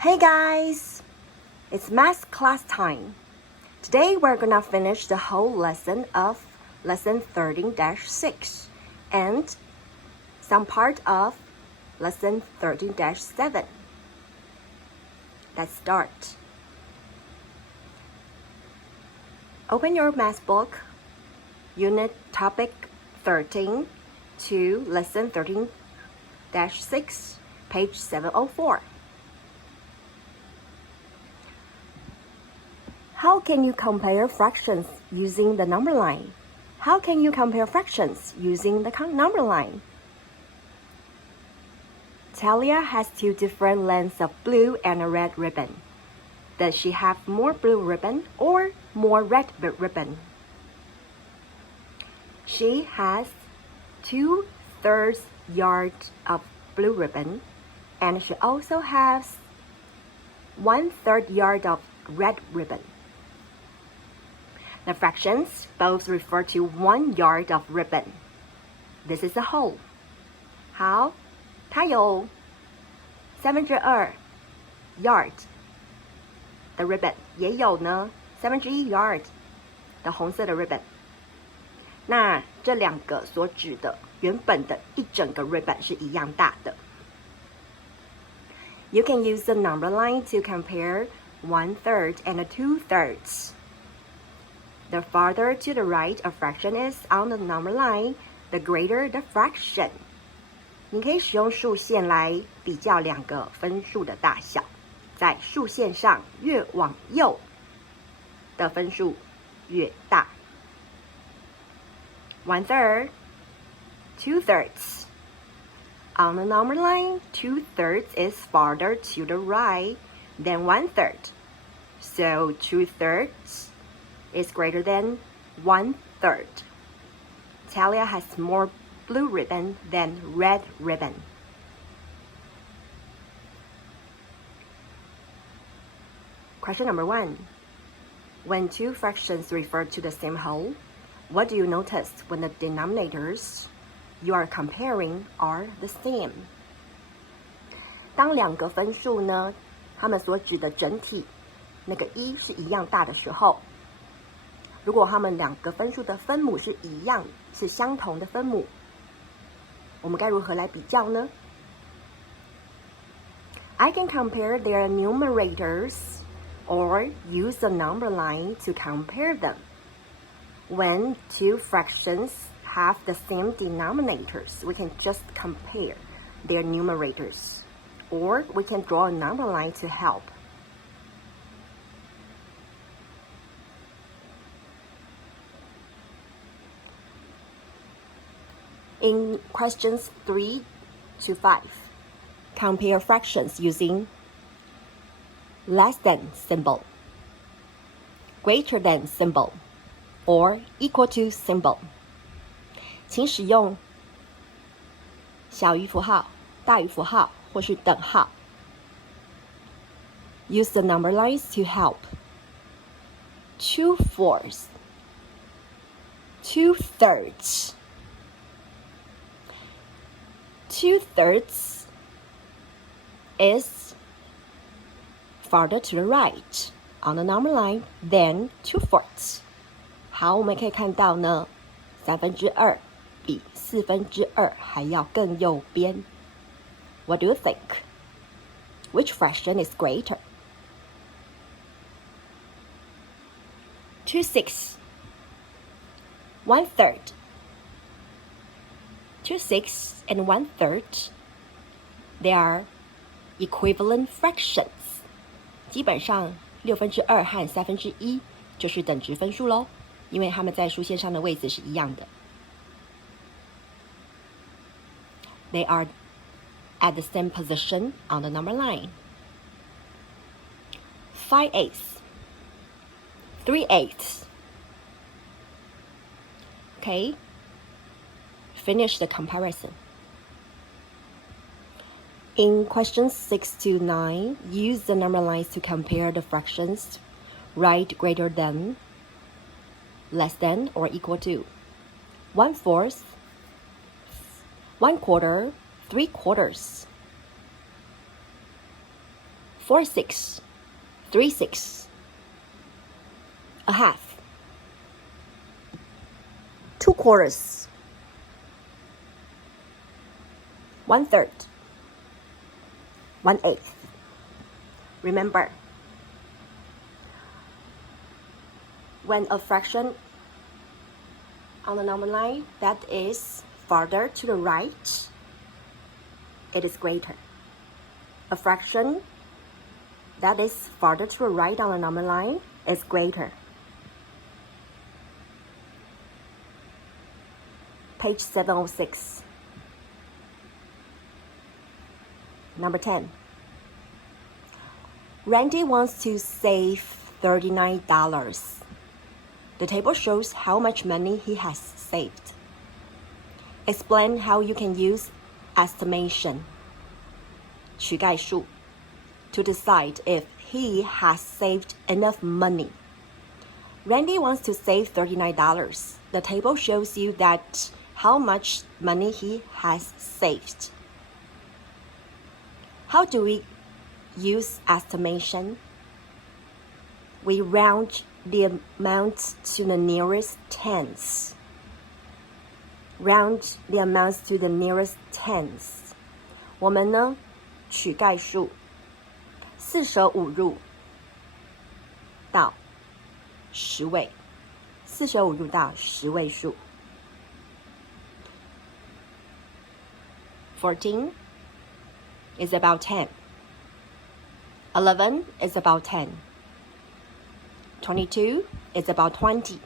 Hey guys, it's math class time. Today we're gonna finish the whole lesson of lesson 13-6 and some part of lesson 13-7. Let's start. Open your math book, unit topic 13 to lesson 13-6, page 704. How can you compare fractions using the number line? How can you compare fractions using the number line? Talia has two different lengths of blue and a red ribbon. Does she have more blue ribbon or more red ribbon? She has 2/3 yard of blue ribbon, and she also has 1/3 yard of red ribbon. The fractions both refer to 1 yard of ribbon. This is a whole. 好，它有2/3 yard 的 ribbon， 也有呢1/3 yard 的红色的 ribbon。那这两个所指的原本的一整个 ribbon 是一样大的。You can use the number line to compare 1/3 and 2/3. The farther to the right a fraction is on the number line, the greater the fraction. 你可以使用数线来比较两个分数的大小，在数线上越往右的分数越大。1/3, 2/3. On the number line, 2/3 is farther to the right than 1/3. So 2/3 is greater than 1/3. Talia has more blue ribbon than red ribbon. Question number 1. When two fractions refer to the same whole, what do you notice when the denominators you are comparing are the same? 当两个分数呢，它们所指的整体那个一是一样大的时候，如果它们两个分数的分母是一样，是相同的分母，我们该如何来比较呢？ I can compare their numerators or use the number line to compare them. When two fractions have the same denominators, we can just compare their numerators, or we can draw a number line to help. In questions 3 to 5, compare fractions using less than symbol, greater than symbol, or equal to symbol. 请使用小于符号、大于符号或是等号。Use the number lines to help. 2/4, 2/3. 2/3 is farther to the right on the number line than 2/4. 好，我们可以看到呢，2/3比2/4还要更右边。What do you think? Which fraction is greater? 2/6, 1/3. 2/6 and 1/3, they are equivalent fractions. 基本上2/6和1/3就是等值分数咯，因为它们在数线上的位置是一样的。They are at the same position on the number line. 5/8, 3/8. Okay, finish the comparison. In questions 6 to 9, use the number lines to compare the fractions. Write greater than, less than, or equal to. 1/4, 1/4, 3/4. 4/6, 3/6, a half, 2/4, 1/3, 1/8. Remember, when a fraction on the number line that is farther to the right, it is greater. A fraction that is farther to the right on the number line is greater. Page 706. Number 10. Randy wants to save $39. The table shows how much money he has saved. Explain how you can use estimation, 取概数, to decide if he has saved enough money. Randy wants to save $39. The table shows you that how much money he has saved. How do we use estimation? We round the amount to the nearest tens. Round the amounts to the nearest tens. 我们呢，取概数，四舍五入到十位，四舍五入到十位数。14 is about 10. 11 is about 10. 22 is about 20.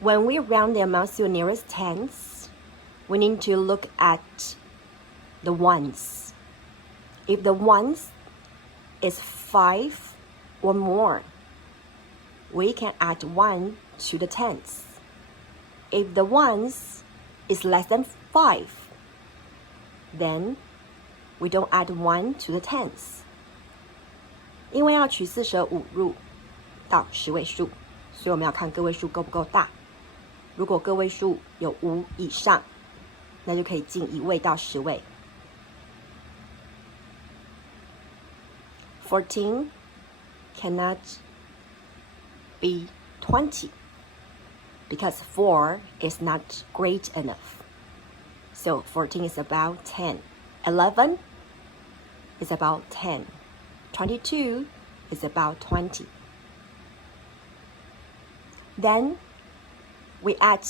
When we round the amounts to the nearest tens, we need to look at the ones. If the ones is 5 or more, we can add 1 to the tens. If the ones is less than 5, then we don't add 1 to the tens. 因为要取四舍五入到十位数，所以我们要看个位数够不够大。如果个位数有5以上，那就可以进1位到10位。14 cannot be 20 because 4 is not great enough. So 14 is about 10. 11 is about 10. 22 is about 20. Then we add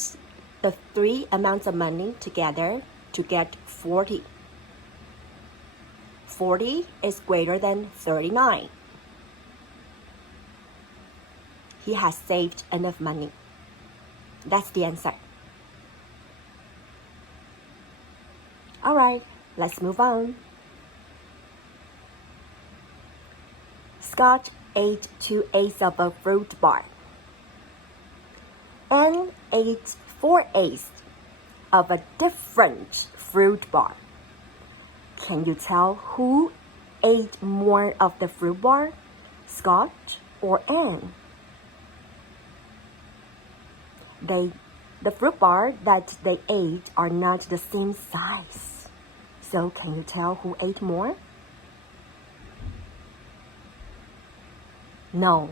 the 3 amounts of money together to get 40. 40 is greater than 39. He has saved enough money. That's the answer. All right, let's move on. Scott ate 2/8 of a fruit bar. Anne ate 4/8 of a different fruit bar. Can you tell who ate more of the fruit bar, Scott or Anne? The fruit bar that they ate are not the same size. So can you tell who ate more? No.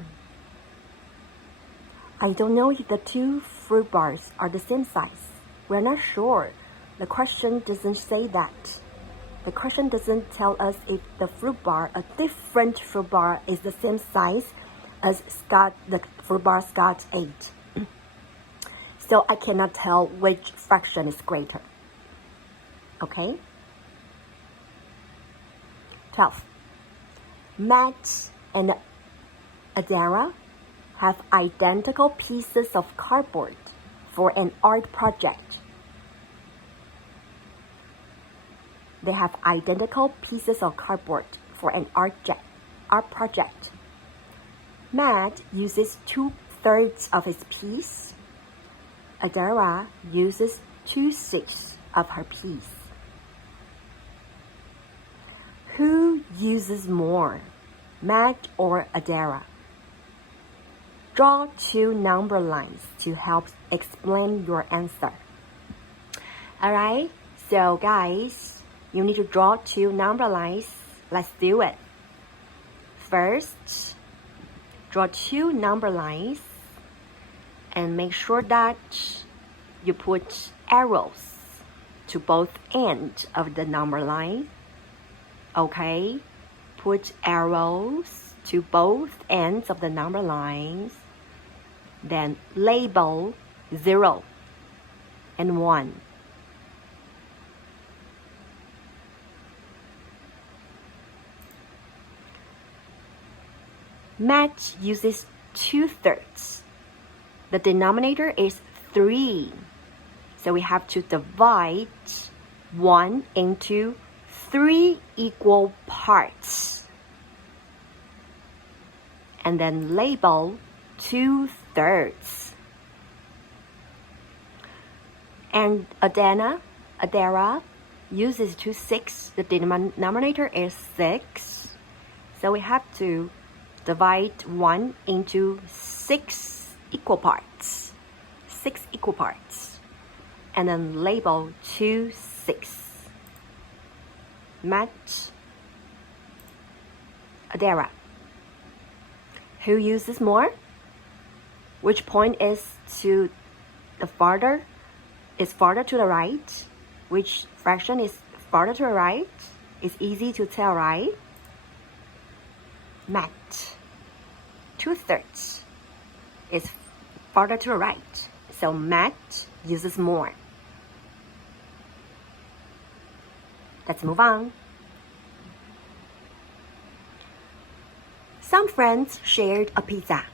I don't know if the 2 fruit bars are the same size. We're not sure. The question doesn't say that. The question doesn't tell us if the fruit bar, a different fruit bar, is the same size as the fruit bar Scott ate. So I cannot tell which fraction is greater. Okay? 12. Matt and Adara have identical pieces of cardboard for an art project. They have identical pieces of cardboard for an art project. Matt uses 2/3 of his piece. Adara uses 2/6 of her piece. Who uses more, Matt or Adara? Draw 2 number lines to help explain your answer. Alright, so guys, You need to draw two number lines. Let's do it. First, draw two number lines and make sure that you put arrows to both ends of the number line. Okay, put arrows to both ends of the number lines. Then label 0 and 1. Math uses 2/3. The denominator is 3. So we have to divide 1 into 3 equal parts. And then label 2/3. And Adara uses 2/6. The denominator is 6. So we have to divide 1 into 6 equal parts. 6 equal parts. And then label 2/6. Match Adara. Who uses more? Which point is farther to the right? Which fraction is farther to the right? It's easy to tell, right? Math. 2/3 is farther to the right. So math uses more. Let's move on. Some friends shared a pizza.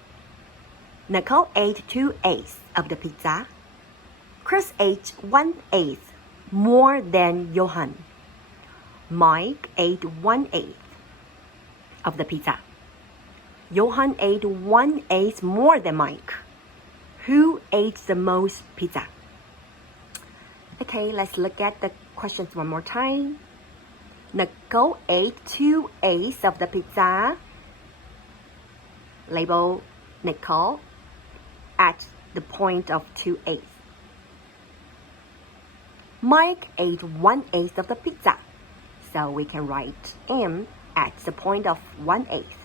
Nicole ate 2/8 of the pizza. Chris ate 1/8 more than Johan. Mike ate 1/8 of the pizza. Johan ate 1/8 more than Mike. Who ate the most pizza? Okay, let's look at the questions one more time. Nicole ate 2/8 of the pizza. Label Nicole at the point of 2/8. Mike ate 1/8 of the pizza. So we can write M at the point of 1/8.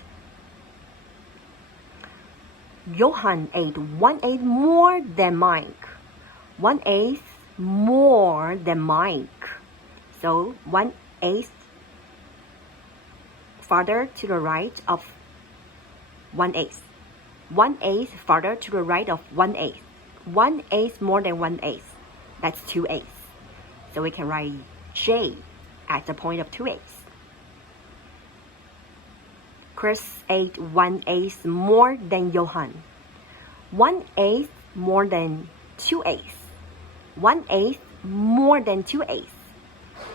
Johan ate 1/8 more than Mike. 1/8 more than Mike. So 1/8 farther to the right of 1/8. 1/8 farther to the right of 1/8. 1/8 more than 1/8. That's 2/8. So we can write J at the point of 2/8. Chris ate 1/8 more than Johan. 1/8 more than 2/8. 1/8 more than 2/8.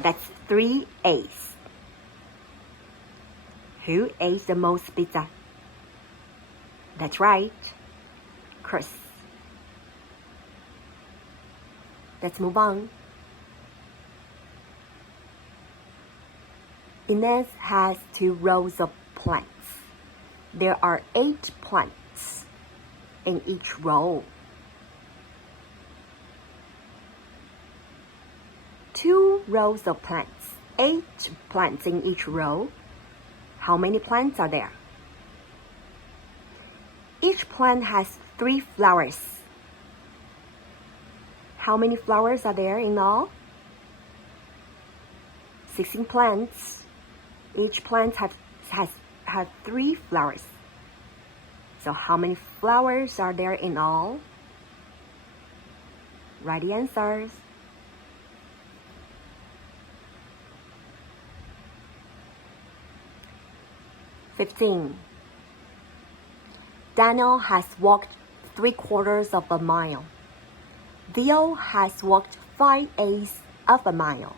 That's 3/8. Who ate the most pizza? That's right, Chris. Let's move on. Inez has 2 rows of plants. There are 8 plants in each row. 2 rows of plants, 8 plants in each row. How many plants are there? Each plant has 3 flowers. How many flowers are there in all? 16 plants. Each plant has 3 flowers. So how many flowers are there in all? Write the answers. "15. Daniel has walked 3/4 of a mile. Theo has walked 5/8 of a mile.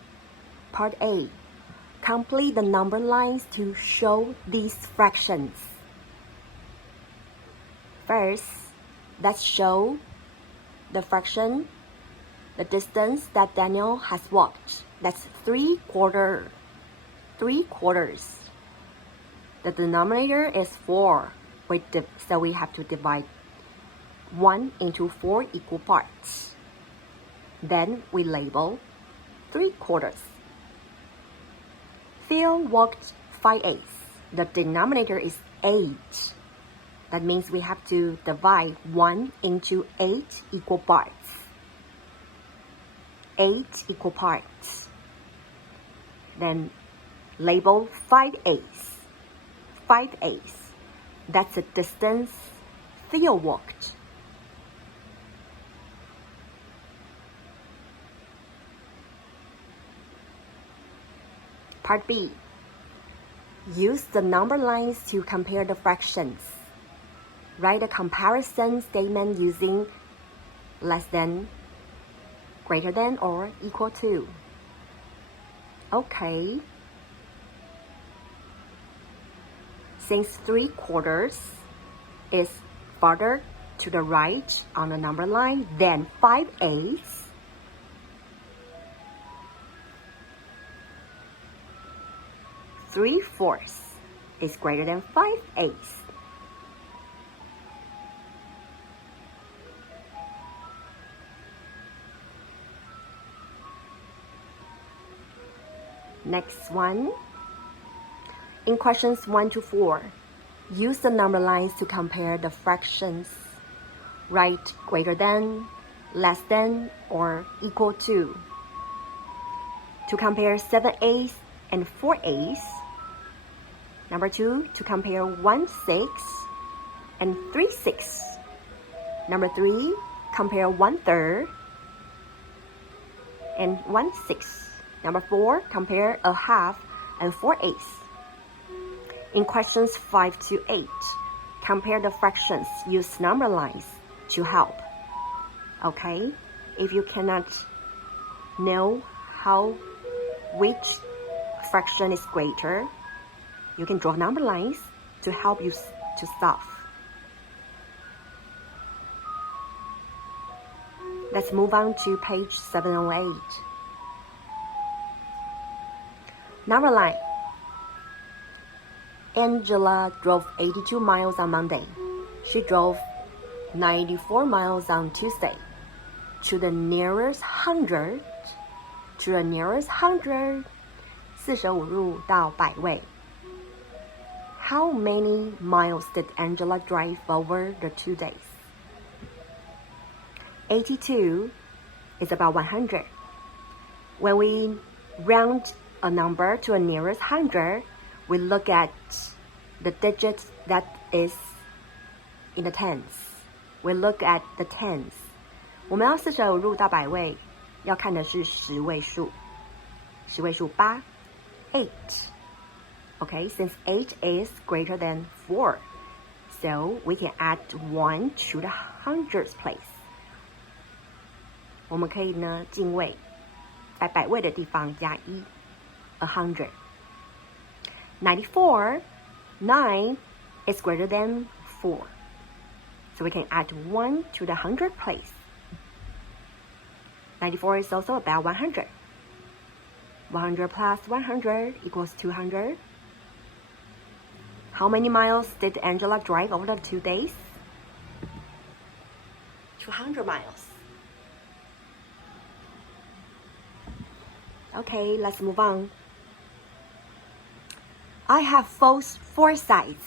Part A. Complete the number lines to show these fractions. First, let's show the fraction, the distance that Daniel has walked. That's 3/4. 3/4. The denominator is 4. So we have to divide 1 into 4 equal parts. Then we label 3/4. Theo walked 5/8. The denominator is 8. That means we have to divide 1 into 8 equal parts. 8 equal parts. Then label 5/8. 5/8. That's the distance Theo walked. Part B. Use the number lines to compare the fractions. Write a comparison statement using less than, greater than, or equal to. Okay. Since 3/4 is farther to the right on the number line than 5/8, three-fourths is greater than 5/8. Next one. In questions 1 to 4, use the number lines to compare the fractions. Write greater than, less than, or equal to. To compare 7/8 and 4/8. Number 2, to compare 1/6 and 3/6. Number 3, compare 1/3 and 1/6. Number 4, compare 1/2 and 4/8. In questions 5 to 8, compare the fractions. Use number lines to help. Okay? If you cannot know which fraction is greater, you can draw number lines to help you to solve. Let's move on to page 708. Number line. Angela drove 82 miles on Monday. She drove 94 miles on Tuesday. To the nearest hundred, 45路到百位. How many miles did Angela drive over the 2 days? 82 is about 100. When we round a number to a nearest hundred, we look at the digit that is in the tens. We look at the tens. 我们要45路到百位，要看的是10位数。10位数8 8. Okay, since 8 is greater than 4, so we can add 1 to the hundreds place. 我们可以呢进位，在百位的地方加1 100. 94, 9 is greater than 4. So we can add 1 to the 100 place. 94 is also about 100. 100 plus 100 equals 200. How many miles did Angela drive over the 2 days? 200 miles. Okay, let's move on. I have four sides.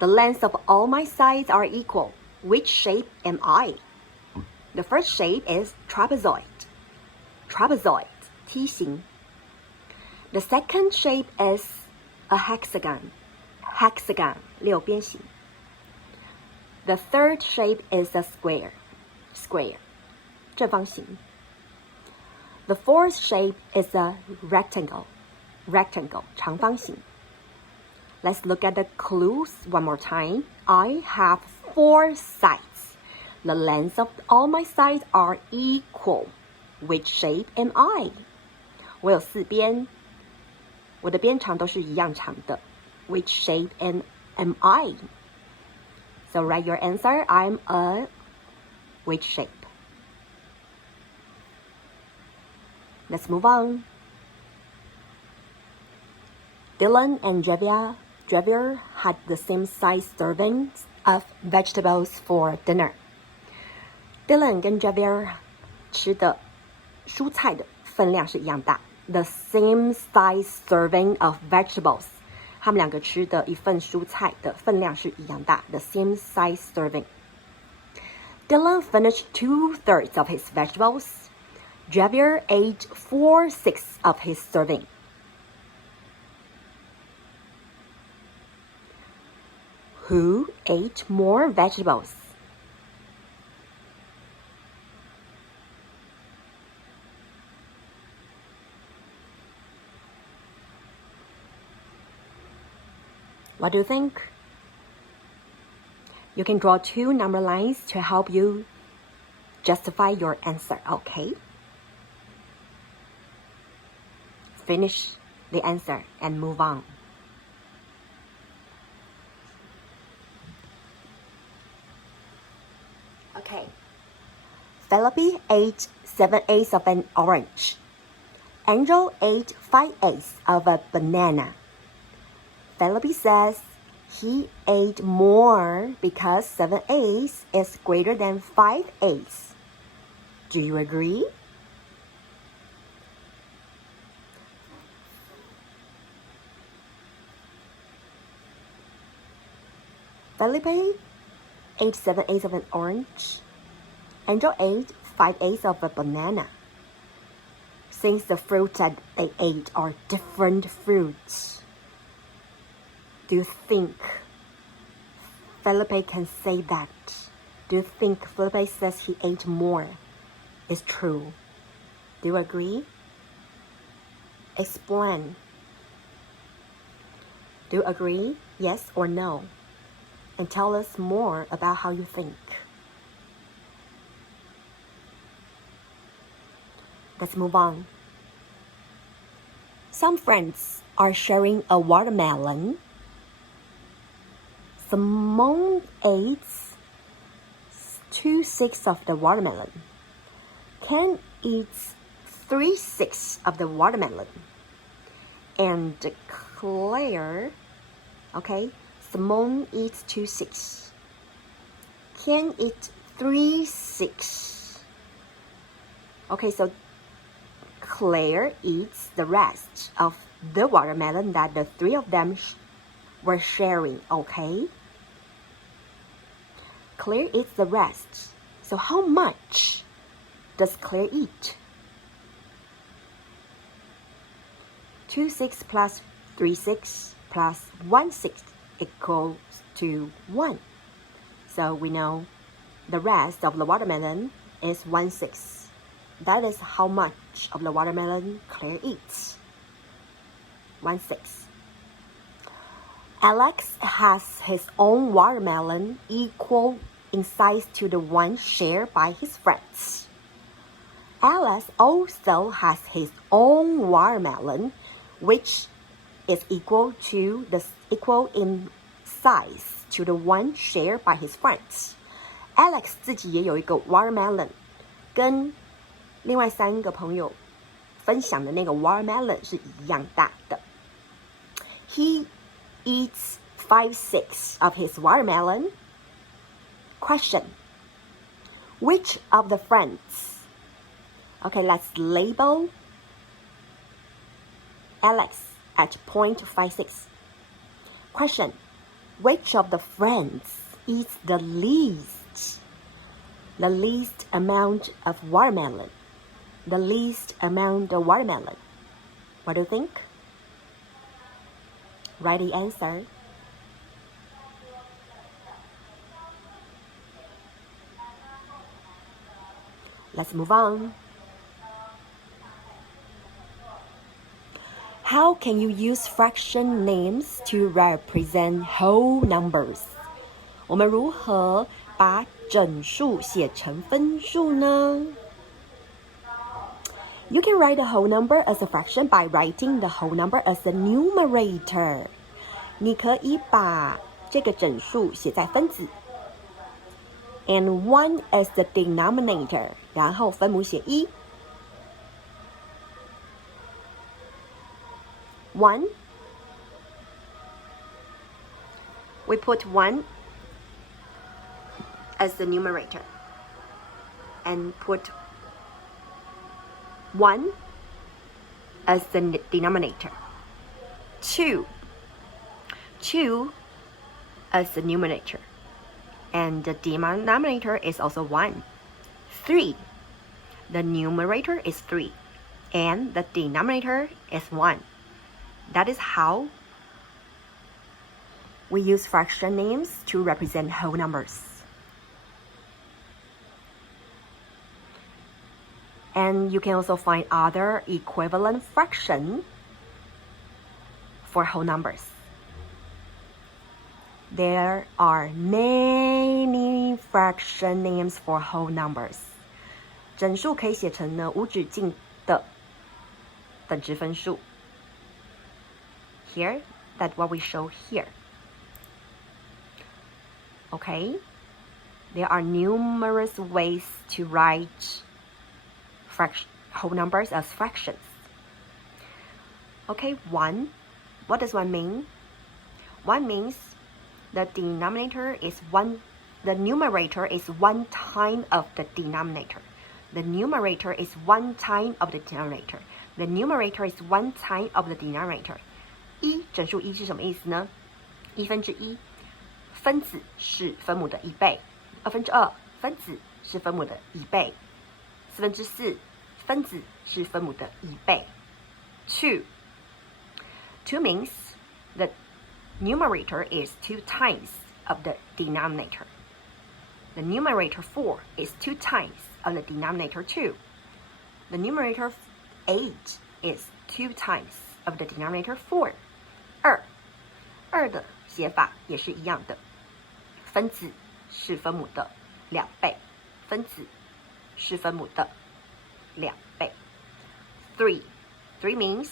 The lengths of all my sides are equal. Which shape am I? The first shape is trapezoid. Trapezoid, 梯形. The second shape is a hexagon. Hexagon, 六边形. The third shape is a square. Square, 正方形. The fourth shape is a rectangle. Rectangle, 长方形. Let's look at the clues one more time. I have 4 sides. The lengths of all my sides are equal. Which shape am I? 我有4边，我的边长都是一样长的。Which shape am I? So write your answer. I'm a which shape? Let's move on. Dylan and Javier had the same size servings of vegetables for dinner. Dylan 跟 Javier 吃的蔬菜的分量是一样大。the same size serving of vegetables. 他们两个吃的一份蔬菜的分量是一样大 The same size serving. Dylan finished 2/3 of his vegetables. Javier ate 4/6 of his serving. Who ate more vegetables? What do you think? You can draw 2 number lines to help you justify your answer, okay? Finish the answer and move on. Okay. Philippi ate 7/8 of an orange. Angel ate 5/8 of a banana. Philippi says he ate more because 7/8 is greater than 5/8. Do you agree? Felipe ate 7/8 of an orange. Angel ate 5/8 of a banana. Since the fruits that they ate are different fruits, do you think Felipe can say that? Do you think Felipe says he ate more is true? Do you agree? Explain. Do you agree? Yes or no? And tell us more about how you think. Let's move on. Some friends are sharing a watermelon. Simone ate 2/6 of the watermelon. Ken eats 3/6 of the watermelon. And Claire, okay, Simone eats 2/6. Ken eats 3/6. Okay, so Claire eats the rest of the watermelon that the 3 of them were sharing, okay? Claire eats the rest. So how much does Claire eat? 2/6 plus 3/6 plus 1/6 equals to 1. So we know the rest of the watermelon is 1/6. That is how much of the watermelon Claire eats. 1/6. Alex has his own watermelon equal in size to the one shared by his friends. Alex also has his own watermelon, which is equal in size to the one shared by his friends. Alex 自己也有一个 watermelon， 跟另外3个朋友分享的那个 watermelon 是一样大的。He eats 5/6 of his watermelon. Question: which of the friends? Okay, let's label Alex at 0.56. Question: which of the friends eats the least amount of watermelon? The least amount of watermelon. What do you think? Write the answer. Let's move on. How can you use fraction names to represent whole numbers? 我们如何把整数写成分数呢？ You can write the whole number as a fraction by writing the whole number as a numerator. 你可以把这个整数写在分子 and 1 as the denominator. 然后分母写1 1 We put 1 as the numerator and put 1 as the denominator. 2 as the numerator. And the denominator is also 1. 3. The numerator is 3. And the denominator is 1. That is how we use fraction names to represent whole numbers. And you can also find other equivalent fraction for whole numbers. There are many fraction names for whole numbers. 整数可以写成呢无止境的等值分数。Here, that's what we show here. Okay, there are numerous ways to write whole numbers as fractions. Okay, 1. What does 1 mean? 1 means the denominator is 1. The numerator is 1 time of the denominator. The numerator is 1 time of the denominator. The numerator is 1 time of the denominator. 1整数1是什么意思呢？1/1分子是分母的1倍，2/2分子是分母的1倍，4/4分子是分母的1倍。2 means the numerator is 2 times of the denominator. The numerator 4 is 2 times of the denominator 2. The numerator 8 is 2 times of the denominator 4. 2的写法也是一样的，分子是分母的2倍，分子是分母的2倍。3 means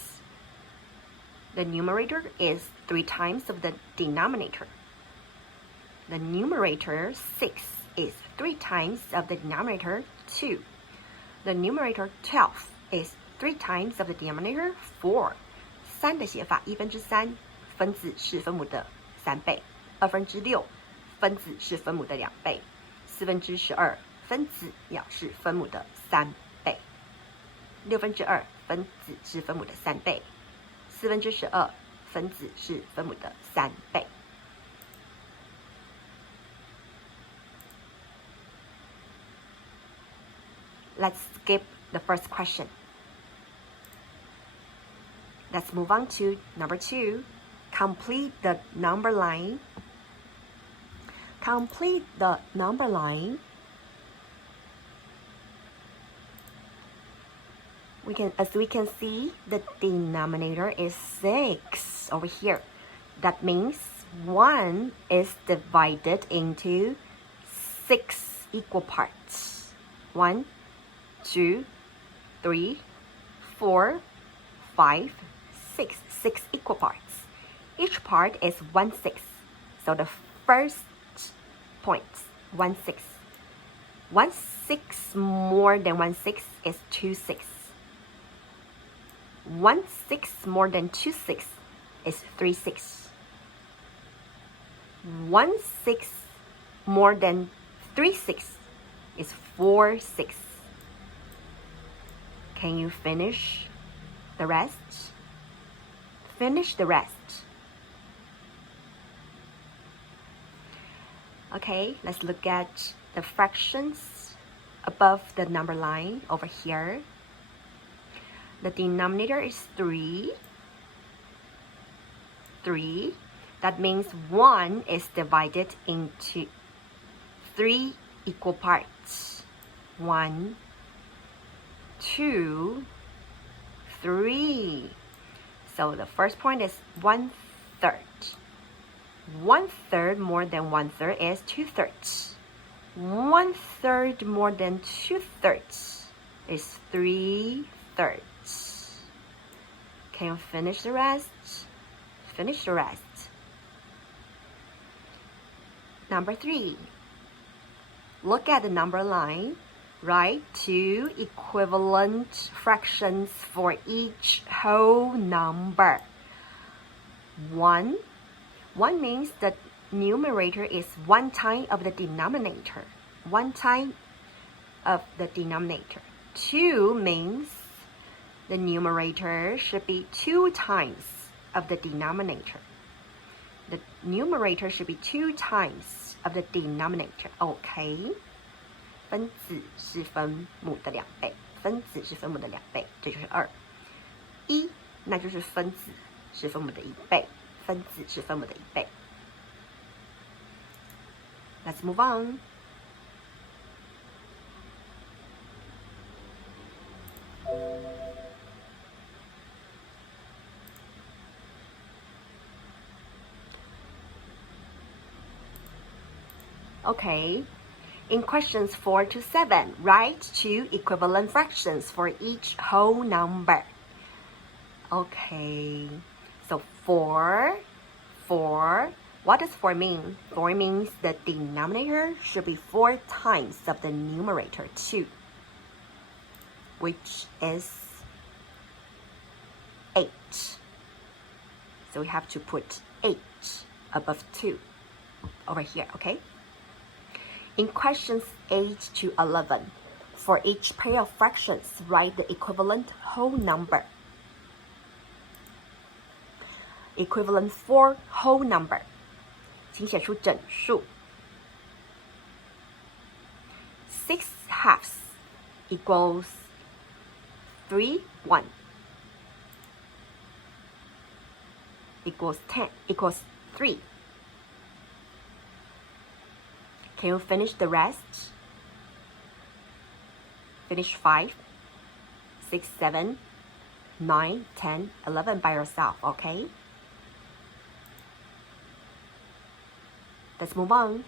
the numerator is 3 times of the denominator. The numerator 6 is 3 times of the denominator 2. The numerator 12 is 3 times of the denominator 4. 3的写法1/3，分子是分母的3倍，2/6分子是分母的2倍，4/12分子也是分母的3倍，6/2分子是分母的3倍，4/12分子是分母的3倍。Let's skip the first question. Let's move on to number 2. Complete the number line. Complete the number line. As we can see, the denominator is 6 over here. That means 1 is divided into 6 equal parts. 1, 2, 3, 4, 5, 6. 6 equal parts. Each part is 1/6. So the first point, 1/6. 1/6 more than 1/6 is 2/6. 1/6 more than 2/6 is 3/6. 1/6 more than 3/6 is 4/6. Can you finish the rest? Finish the rest. Okay, let's look at the fractions above the number line over here. The denominator is 3. 3. That means 1 is divided into 3 equal parts. 1, 2, 3. So the first point is 1/3. 1/3 more than 1/3 is 2/3. 1/3 more than 2/3 is 3/3. Can you finish the rest? Finish the rest. Number 3. Look at the number line. Write 2 equivalent fractions for each whole number. 1 means the numerator is 1 time of the denominator. 1 time of the denominator. 2 means The numerator should be 2 times of the denominator. The numerator should be 2 times of the denominator. OK. 分子是分母的2倍，分子是分母的2倍，这就是2。1，那就是分子是分母的1倍，分子是分母的1倍。Let's move on. Okay. In questions 4 to 7, write 2 equivalent fractions for each whole number. Okay. So 4. What does 4 mean? 4 means the denominator should be 4 times of the numerator 2, which is 8. So we have to put 8 above 2 over here, okay? In questions 8 to 11, for each pair of fractions, write the equivalent whole number. Equivalent for whole number. 请写出整数。6 halves equals 3 1 equals 10 equals 3. Can you finish the rest? Finish 5, 6, 7, 9, 10, 11 by yourself, okay? Let's move on.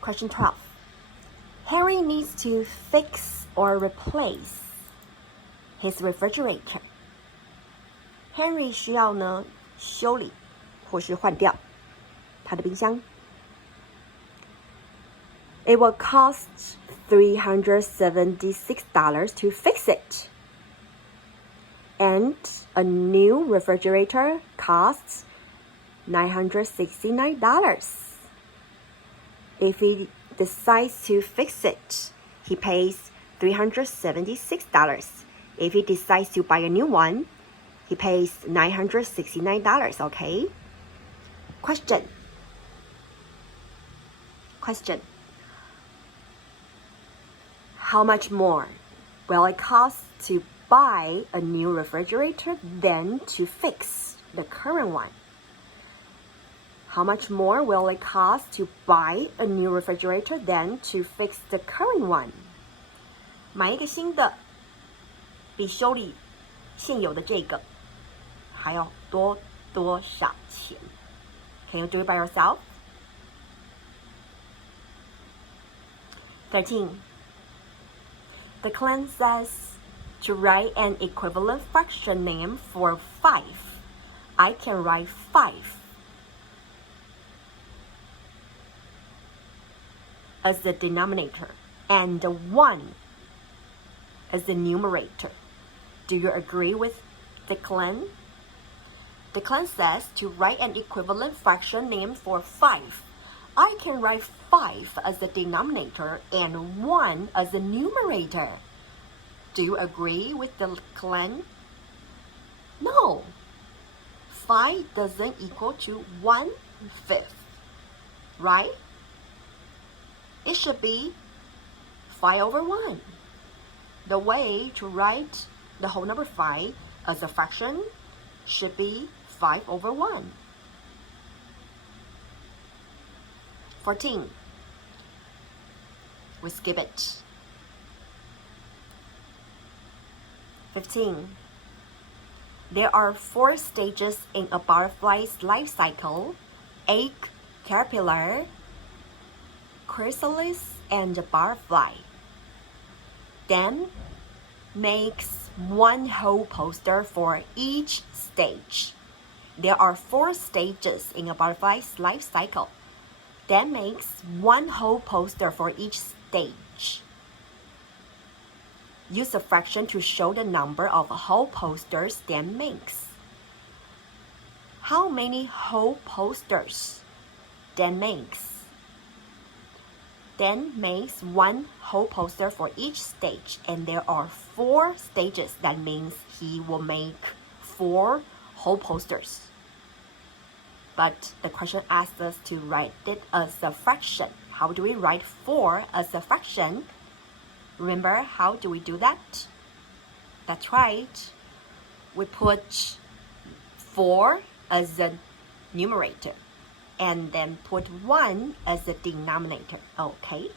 Question 12. Henry needs to fix or replace his refrigerator. Henry 需要呢修理或是换掉他的冰箱。It will cost $376 to fix it. And a new refrigerator costs $969. If he decides to fix it, he pays $376. If he decides to buy a new one, he pays $969, okay? Question. How much more will it cost to buy a new refrigerator than to fix the current one? How much more will it cost to buy a new refrigerator than to fix the current one? 买一个新的比修理现有的这个还要多少钱？ Can you do it by yourself? 13. The clan says to write an equivalent fraction name for 5. I can write 5 as the denominator and 1 as the numerator. Do you agree with the clan? The clan says to write an equivalent fraction name for 5. I can write 5 as the denominator and 1 as the numerator. Do you agree with the clan? No. 5 doesn't equal to 1/5, right? It should be 5 over 1. The way to write the whole number 5 as a fraction should be 5 over 1. 14. We skip it. 15. There are 4 stages in a butterfly's life cycle: egg, caterpillar, chrysalis, and butterfly. Then makes 1 whole poster for each stage. There are 4 stages in a butterfly's life cycle. Then makes 1 whole poster for each stage. Use a fraction to show the number of whole posters Dan makes. How many whole posters Dan makes? then makes one whole poster for each stage, and there are 4 stages. That means he will make 4 whole posters. But the question asks us to write it as a fraction. How do we write 4 as a fraction? Remember, how do we do that? That's right. We put 4 as a numerator and then put 1 as a denominator. Okay.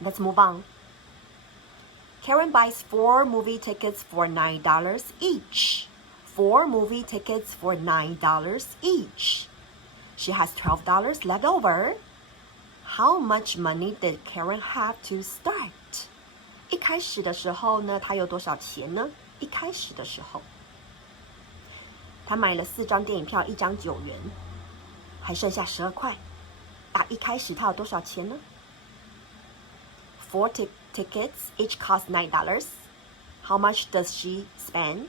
Let's move on. Karen buys 4 movie tickets for $9 each. 4 movie tickets for $9 each. She has $12 left over. How much money did Karen have to start? 一开始的时候呢，她有多少钱呢？一开始的时候，她买了4张电影票，1张9元，还剩下12块。一开始她有多少钱呢？4 tickets, each cost $9. How much does she spend?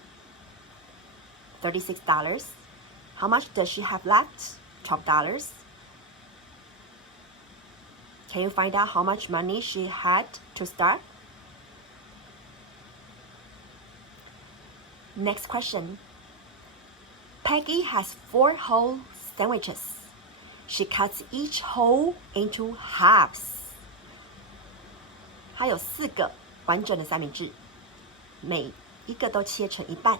$36. How much does she have left? $12. Can you find out how much money she had to start? Next question. Peggy has 4 whole sandwiches. She cuts each whole into halves. 她有4个完整的三明治，每一个都切成一半。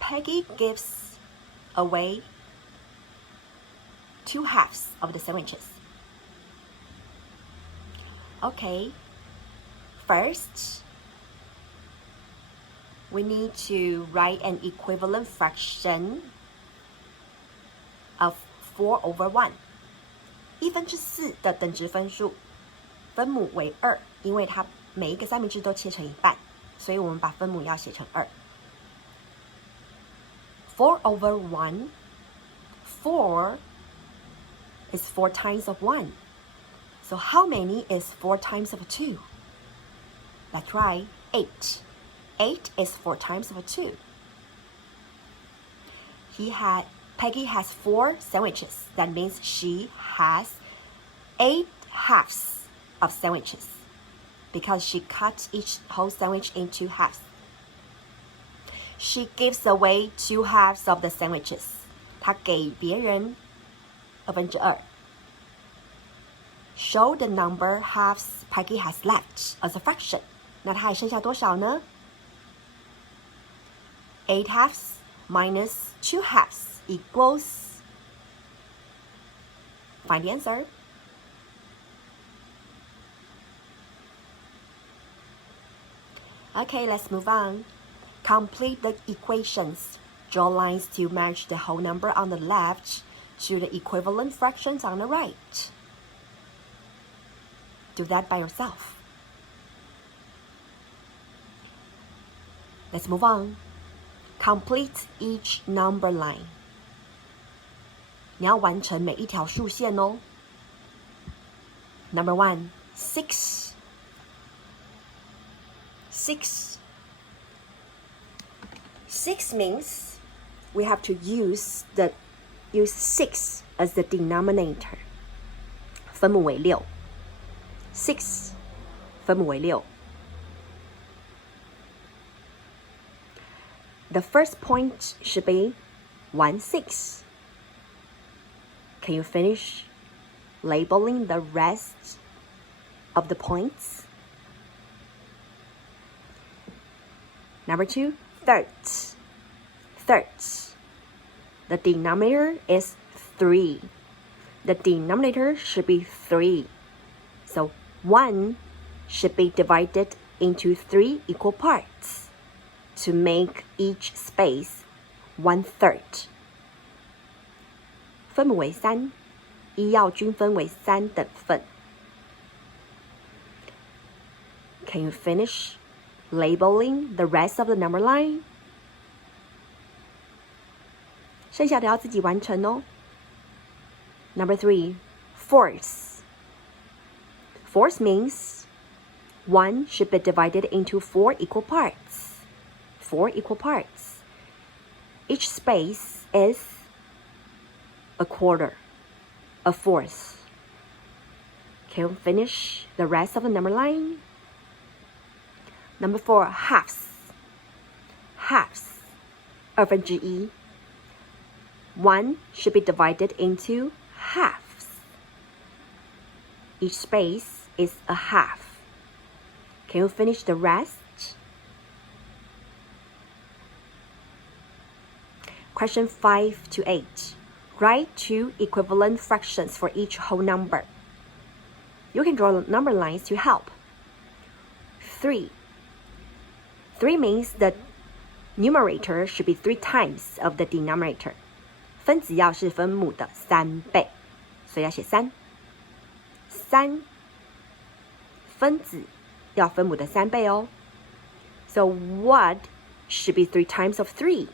Peggy gives away 2 halves of the sandwiches. Okay, first, we need to write an equivalent fraction of 4/1. 1/4的等值分数，分母为2，因为它每一个三明治都切成一半，所以我们把分母要写成2。4/1, 4 is 4 times of 1. So how many is 4 times of 2? That's right, 8. 8 is 4 times of 2. Peggy has 4 sandwiches. That means she has 8 halves of sandwiches because she cut each whole sandwich into halves. She gives away 2 halves of the sandwiches. 她给别人2/2. Show the number halves Peggy has left as a fraction. 那她还剩下多少呢？ 8 halves minus 2 halves equals. Find the answer. Okay, let's move on. Complete the equations. Draw lines to match the whole number on the left to the equivalent fractions on the right. Do that by yourself. Let's move on. Complete each number line. 你要完成每一条数线哦。Number 1, 6. 6. 6 means we have to use 6 as the denominator. 分母为6。6 分母为6。The first point should be 1/6. Can you finish labeling the rest of the points? Number 2, thirds. Thirds. The denominator is 3. The denominator should be 3. So 1 should be divided into 3 equal parts to make each space 1/3. 分母为3，要均分为3等份。Can you finish labeling the rest of the number line? 剩下的要自己完成哦。Number 3, fourths. Fourths means 1 should be divided into 4 equal parts. 4 equal parts. Each space is a quarter, a fourth. Can you finish the rest of the number line? Number 4, halves. Halves. 1/1. 1 should be divided into halves. Each space is a half. Can you finish the rest? Question 5 to 8. Write 2 equivalent fractions for each whole number. You can draw number lines to help. 3. 3 means the numerator should be 3 times of the denominator. 分子要是分母的3倍，所以要写3。3分子要分母的3倍哦。So what should be 3 times of 3?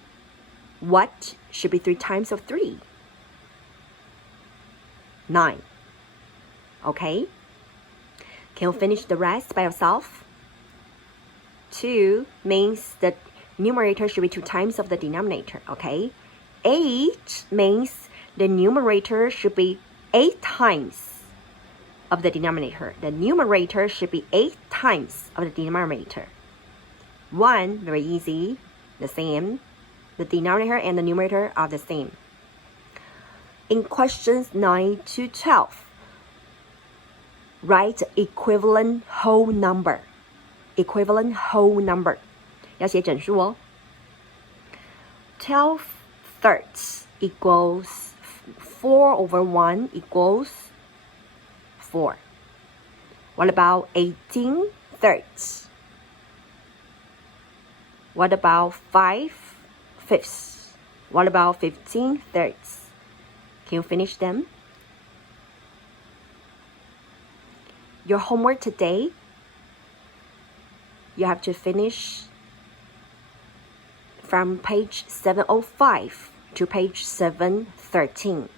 What should be 3 times of 3? 9. Okay? Can you finish the rest by yourself? 2 means the numerator should be 2 times of the denominator, okay? 8 means the numerator should be 8 times of the denominator. The numerator should be 8 times of the denominator. 1, very easy, the same. The denominator and the numerator are the same. In questions 9 to 12, write equivalent whole number. Equivalent whole number. 要写整数哦。12 thirds equals 4/1 equals 4. What about 18 thirds? What about 5 fifths? What about 15 thirds? Can you finish them? Your homework today, you have to finish from page 705 to page 713.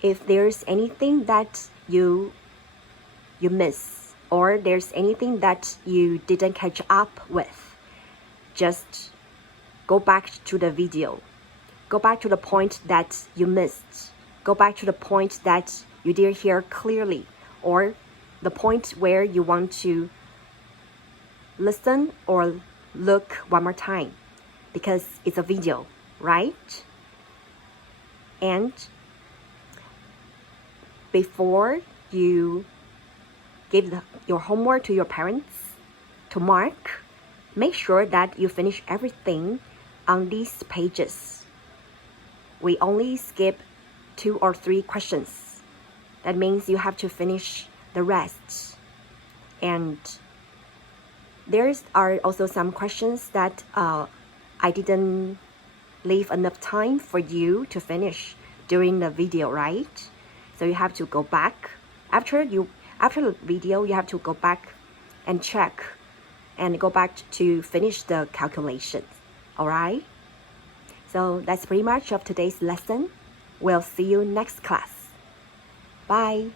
If there's anything that you miss, or there's anything that you didn't catch up with, just go back to the video. Go back to the point that you missed. Go back to the point that you didn't hear clearly, or the point where you want to listen or look one more time, because it's a video, right? And before you give your homework to your parents to mark, make sure that you finish everything on these pages. We only skip 2 or 3 questions. That means you have to finish the rest. And there are also some questions that I didn't leave enough time for you to finish during the video, right? So you have to go back. After the video, you have to go back and check and go back to finish the calculations. Alright? So that's pretty much of today's lesson. We'll see you next class. Bye.